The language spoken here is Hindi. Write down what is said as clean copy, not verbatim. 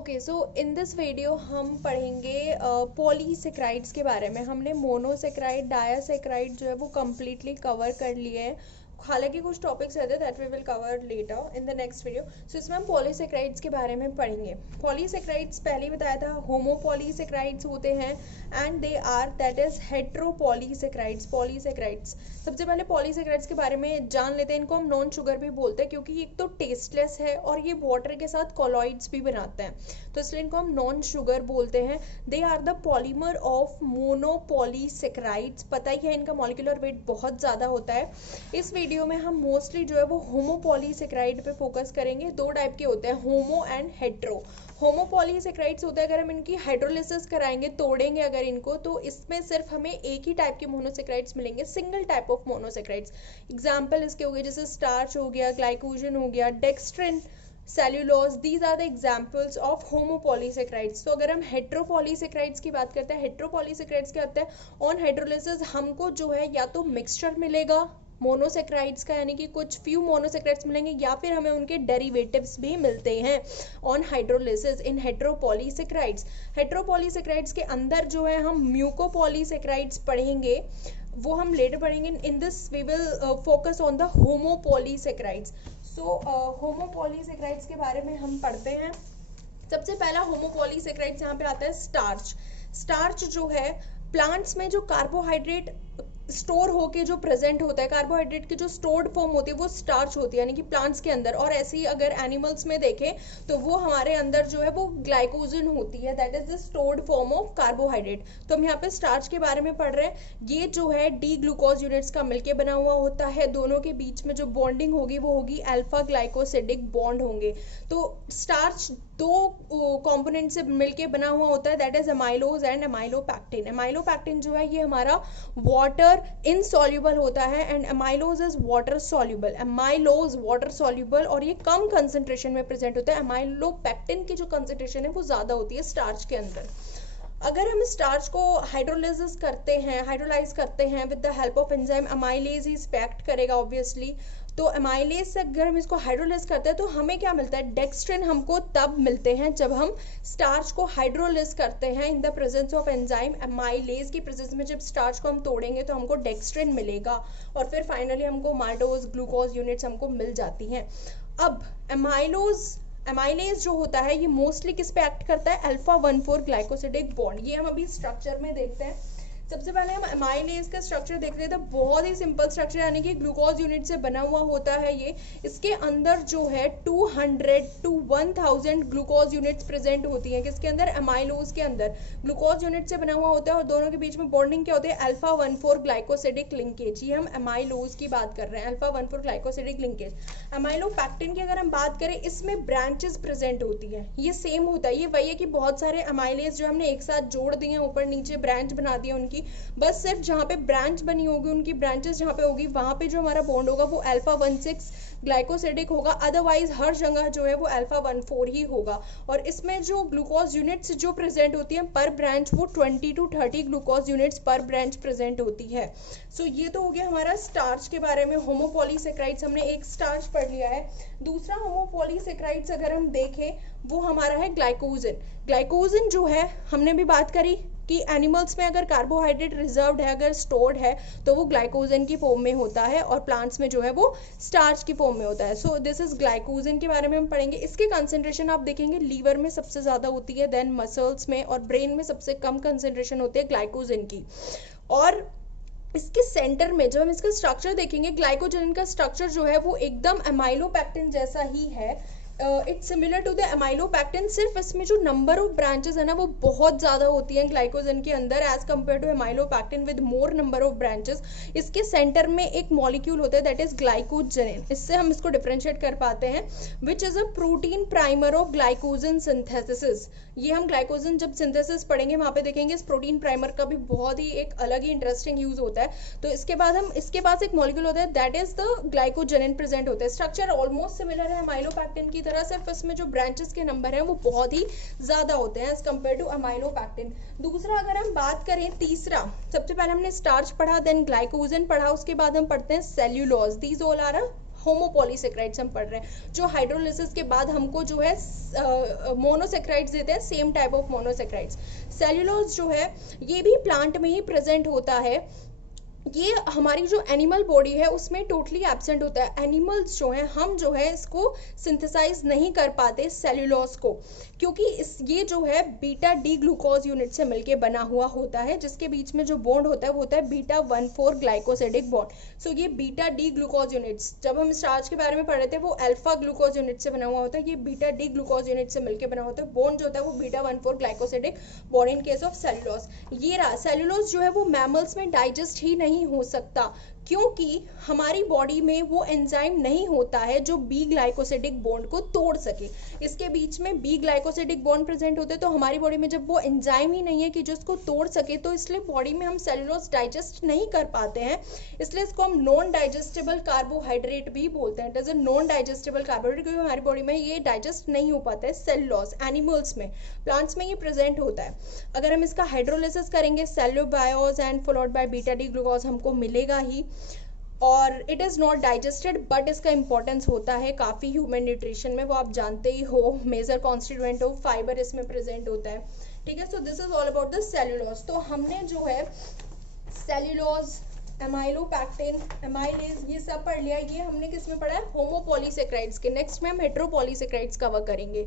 Okay so in this video हम पढ़ेंगे पॉलीसेक्राइड्स के बारे में। हमने मोनोसेक्राइड डायासेक्राइड जो है वो कम्प्लीटली कवर कर लिए हैं। हालांकि कुछ टॉपिक्स रहते हैं that we will cover later in the next video. So इसमें हम पॉलीसेक्राइड्स के बारे में पढ़ेंगे। पॉलीसेक्राइड्स पहले ही बताया था, होमोपॉलीसेक्राइड्स होते हैं and they are that is heteropolysaccharides. Polysaccharides सबसे पहले पॉलीसेक्राइड्स के बारे में जान लेते हैं। इनको हम नॉन शुगर भी बोलते हैं क्योंकि एक तो टेस्टलेस है और ये वाटर के साथ कॉलॉइड्स भी बनाते हैं, तो इसलिए इनको हम नॉन शुगर बोलते हैं। They are the polymer of monopolysaccharides. पता ही है इनका मॉलिक्यूलर वेट बहुत ज़्यादा होता है। इस वीडियो में हम मोस्टली जो है वो होमोपॉलीसेक्राइड पे फोकस करेंगे। दो टाइप के होते हैं, होमो एंड हेट्रो। होमोपॉलीसेक्राइड्स होता है अगर हम इनकी हाइड्रोलिसिस कराएंगे, तोड़ेंगे अगर इनको, तो इसमें सिर्फ हमें एक ही टाइप के मोनोसेक्राइड्स मिलेंगे, single type of monosaccharides. Example इसके हो गए जैसे स्टार्च हो गया, ग्लाइकोजन हो गया, dextrin, cellulose. These are the examples of homopolysaccharides. तो अगर हम हेट्रोपॉलीसेक्राइड्स की बात करते हैं, हेट्रोपॉलीसेक्राइड्स क्या होता है, ऑन हाइड्रोलिसिस हमको जो है या तो मिक्सचर मिलेगा मोनोसेक्राइड्स का, यानी कि कुछ फ्यू मोनोसेक्राइड्स मिलेंगे, या फिर हमें उनके डेरिवेटिव्स भी मिलते हैं ऑन हाइड्रोलिसिस इन हेट्रोपॉलीसेक्राइड्स। हेट्रोपॉलीसेक्राइड्स के अंदर जो है हम म्यूकोपॉलीसेक्राइड्स पढ़ेंगे, वो हम लेटर पढ़ेंगे। In this we will focus on the homopolysaccharides. So homopolysaccharides के बारे में हम पढ़ते हैं। सबसे पहला होमोपॉलीसेक्राइड्स यहाँ पे आता है स्टार्च। स्टार्च जो है प्लांट्स में जो कार्बोहाइड्रेट स्टोर होके जो प्रेजेंट होता है, कार्बोहाइड्रेट की जो स्टोर्ड फॉर्म होती है वो स्टार्च होती है, यानी कि प्लांट्स के अंदर। और ऐसे ही अगर एनिमल्स में देखें तो वो हमारे अंदर जो है वो ग्लाइकोजन होती है, that is the stored form of carbohydrate. तो हम यहाँ पे स्टार्च के बारे में पढ़ रहे हैं। ये जो है डी ग्लूकोज यूनिट्स का मिलके बना हुआ होता है। दोनों के बीच में जो बॉन्डिंग होगी वो होगी अल्फा ग्लाइकोसिडिक बॉन्ड होंगे। तो स्टार्च दो कंपोनेंट से मिलके बना हुआ होता है, that is amylose and amylopectin. Amylopectin जो है ये हमारा वाटर इनसॉल्युबल होता है and amylose is water soluble. Amylose water soluble और ये कम कंसंट्रेशन में प्रेजेंट होता है। एमाइलोपैक्टिन की जो कंसंट्रेशन है वो ज्यादा होती है स्टार्च के अंदर। अगर हम स्टार्च को हाइड्रोलाइज करते हैं with the help of enzyme, amylase ही पैक्ट करेगा ऑब्वियसली। तो एमाइलेज से अगर हम इसको हाइड्रोलाइज करते हैं तो हमें क्या मिलता है, डेक्स्ट्रिन हमको तब मिलते हैं जब हम स्टार्च को हाइड्रोलाइज करते हैं in the presence of enzyme. Amylase की प्रेजेंस में जब स्टार्च को हम तोड़ेंगे तो हमको डेक्स्ट्रिन मिलेगा और फिर फाइनली हमको माल्टोज ग्लूकोज यूनिट्स हमको मिल जाती हैं। अब एमाइलेज जो होता है ये मोस्टली किस पे एक्ट करता है, अल्फा 1,4 ग्लाइकोसिडिक बॉन्ड। ये हम अभी स्ट्रक्चर में देखते हैं। सबसे पहले हम एमाइलेज का स्ट्रक्चर देख रहे थे, बहुत ही सिंपल स्ट्रक्चर, यानी कि ग्लूकोज यूनिट से बना हुआ होता है ये। इसके अंदर जो है 200 to 1000 ग्लूकोज यूनिट्स प्रेजेंट होती हैं। किसके अंदर, एमाइलोज के अंदर ग्लूकोज यूनिट से बना हुआ होता है और दोनों के बीच में बॉन्डिंग क्या होती है, अल्फा 1,4 ग्लाइकोसिडिक लिंकेज। ये हम एमाइलोज की बात कर रहे हैं, अल्फा 1,4 ग्लाइकोसिडिक लिंकेज। एमाइलोपैक्टिन की अगर हम बात करें, इसमें ब्रांचेस प्रेजेंट होती है। ये सेम होता है, ये वही है कि बहुत सारे एमाइलेज जो हमने एक साथ जोड़ दिए, ऊपर नीचे ब्रांच बना दिए उनकी, बस सिर्फ जहाँ पे ब्रांच बनी होगी, उनकी ब्रांचेस जहाँ पे होगी वहाँ पे जो हमारा बॉन्ड होगा वो अल्फा 1,6 ग्लाइकोसिडिक होगा। अदरवाइज हर जगह जो है वो अल्फा 1,4 ही होगा। और इसमें जो ग्लूकोज यूनिट्स जो प्रेजेंट होती हैं पर ब्रांच, वो 20 to 30 ग्लूकोज यूनिट्स पर ब्रांच प्रेजेंट होती है। सो ये तो हो गया हमारा स्टार्च के बारे में। होमोपॉलीसेक्राइड्स हमने एक स्टार्च पढ़ लिया है। दूसरा होमोपॉलीसेक्राइड्स अगर हम देखें वो हमारा है ग्लाइकोजन। ग्लाइकोजन जो है हमने भी बात करी कि एनिमल्स में अगर कार्बोहाइड्रेट रिजर्व्ड है, अगर स्टोर्ड है, तो वो ग्लाइकोजन की फॉर्म में होता है और प्लांट्स में जो है वो स्टार्च की फॉर्म में होता है। सो दिस इज ग्लाइकोजन के बारे में हम पढ़ेंगे। इसकी कंसंट्रेशन आप देखेंगे लीवर में सबसे ज़्यादा होती है, देन मसल्स में, और ब्रेन में सबसे कम कंसंट्रेशन होती है ग्लाइकोजन की। और इसके सेंटर में जब हम इसका स्ट्रक्चर देखेंगे, ग्लाइकोजन का स्ट्रक्चर जो है वो एकदम एमाइलोपैक्टिन जैसा ही है। It's similar to the amylopectin, सिर्फ इसमें जो नंबर ऑफ ब्रांचेस है ना वो बहुत ज़्यादा होती हैं ग्लाइकोजन के अंदर as compare to amylopectin with more number of branches. इसके सेंटर में एक मॉलिक्यूल होता है दैट इज ग्लाइकोजनिन। इससे हम इसको डिफरेंशिएट कर पाते हैं, which is a protein primer of glycogen synthesis. ये हम ग्लाइकोजन जब सिंथेसिस पढ़ेंगे वहाँ पे देखेंगे इस प्रोटीन प्राइमर का भी बहुत ही एक अलग ही इंटरेस्टिंग यूज होता है। तो इसके पास एक मॉलिक्यूल होता है दैट इज द ग्लाइकोजनिन प्रेजेंट होता है। स्ट्रक्चर ऑलमोस्ट सिमिलर है एमाइलोपैक्टिन की तरह, सिर्फ इसमें जो ब्रांचेस के नंबर हैं वो बहुत ही ज्यादा होते हैं एज कम्पेयर टू एमाइलोपैक्टिन। दूसरा अगर हम बात करें, तीसरा, सबसे पहले हमने स्टार्च पढ़ा, देन ग्लाइकोजन पढ़ा, उसके बाद हम पढ़ते हैं सेल्यूलोज। दीज ऑल आर होमोपॉलीसेक्राइड्स हम पढ़ रहे हैं, जो हाइड्रोलिसिस के बाद हमको जो है मोनोसेक्राइड्स देते हैं, same type of monosaccharides. Cellulose जो है ये भी प्लांट में ही प्रेजेंट होता है, ये हमारी जो एनिमल बॉडी है उसमें टोटली एब्सेंट होता है। एनिमल्स जो है हम जो है इसको सिंथेसाइज नहीं कर पाते सेल्यूलोज को, क्योंकि ये जो है बीटा डी ग्लूकोज यूनिट से मिलके बना हुआ होता है, जिसके बीच में जो बॉन्ड होता है वो होता है बीटा 1,4 ग्लाइकोसिडिक बॉन्ड। सो ये बीटा डी ग्लूकोज यूनिट्स, जब हम स्टार्च के बारे में पढ़ रहे थे वो अल्फा ग्लूकोज यूनिट से बना हुआ होता है, ये बीटा डी ग्लूकोज यूनिट से मिलकर बना होता है। बॉन्ड जो होता है वो beta 1,4 glycosidic bond in case of cellulose. ये रहा सेल्यूलोज जो है वो मैमल्स में डाइजेस्ट ही नहीं हो सकता, क्योंकि हमारी बॉडी में वो एंजाइम नहीं होता है जो बी ग्लाइकोसिडिक बॉन्ड को तोड़ सके। इसके बीच में बी ग्लाइकोसिडिक बॉन्ड प्रेजेंट होते हैं, तो हमारी बॉडी में जब वो एंजाइम ही नहीं है कि जो उसको तोड़ सके, तो इसलिए बॉडी में हम सेल्यूलोज डाइजेस्ट नहीं कर पाते हैं। इसलिए इसको हम नॉन डाइजेस्टेबल कार्बोहाइड्रेट भी बोलते हैं। It is a non digestible carbohydrate, क्योंकि हमारी बॉडी में ये डाइजेस्ट नहीं हो पाता है सेल्यूलोज। एनिमल्स में, प्लांट्स में ये प्रेजेंट होता है। अगर हम इसका हाइड्रोलिसिस करेंगे cellobiose and followed by beta D glucose हमको मिलेगा ही, और it is not digested, but इसका इंपॉर्टेंस होता है काफ़ी ह्यूमन न्यूट्रिशन में, वो आप जानते ही हो। मेजर कॉन्स्टिट्यूएंट ऑफ फाइबर इसमें प्रेजेंट होता है, ठीक है। So this is all about the cellulose. तो हमने जो है सेल्यूलोज, एमाइलोपैक्टिन, एमाइलेज, ये सब पढ़ लिया। ये हमने किस में पढ़ा है? होमोपॉलीसेक्राइड्स के। नेक्स्ट में हम हेट्रोपॉलीसेक्राइड्स कवर करेंगे।